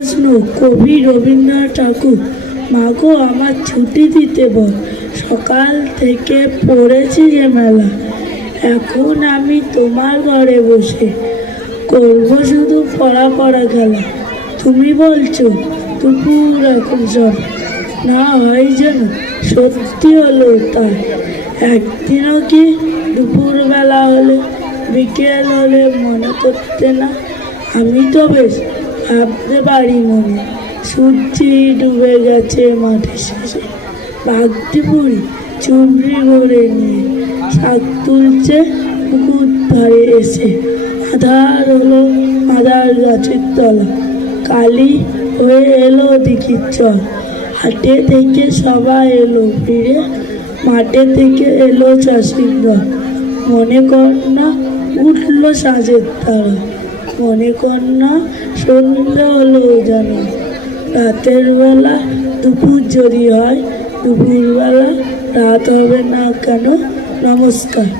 প্রশ্ন কবি রবীন্দ্রনাথ ঠাকুর। মাগো আমার ছুটি দিতে বল, সকাল থেকে পড়েছি যে মেলা। এখন আমি তোমার ঘরে বসে করবো শুধু পড়া পড়া খেলা। তুমি বলছো দুপুর এখন সব, না হয় যেন সত্যি হলো তাই। একদিনও কি দুপুরবেলা হলে বিকেল হলে মনে করতে না? আমি তো বেশ ভাবতে পারি মনে, সূর্যি ডুবে গেছে মাঠের শেষে। বাগদি বুড়ি চুবড়ি ভরে নিয়ে শাক তুলছে পুকুর ধারে এসে। আধার হলো আধার গাছের তলা, কালি হয়ে এলো দিঘির চর। হাটে থেকে সবাই এলো ফিরে, মাঠে থেকে এলো চাষির দল। মনে কর না উঠল সাঁঝের তারা, মনে কর না সন্ধ্যা হলো যেন। রাতের বেলা দুপুর যদি হয়, দুপুরবেলা রাত হবে না কেন? নমস্কার।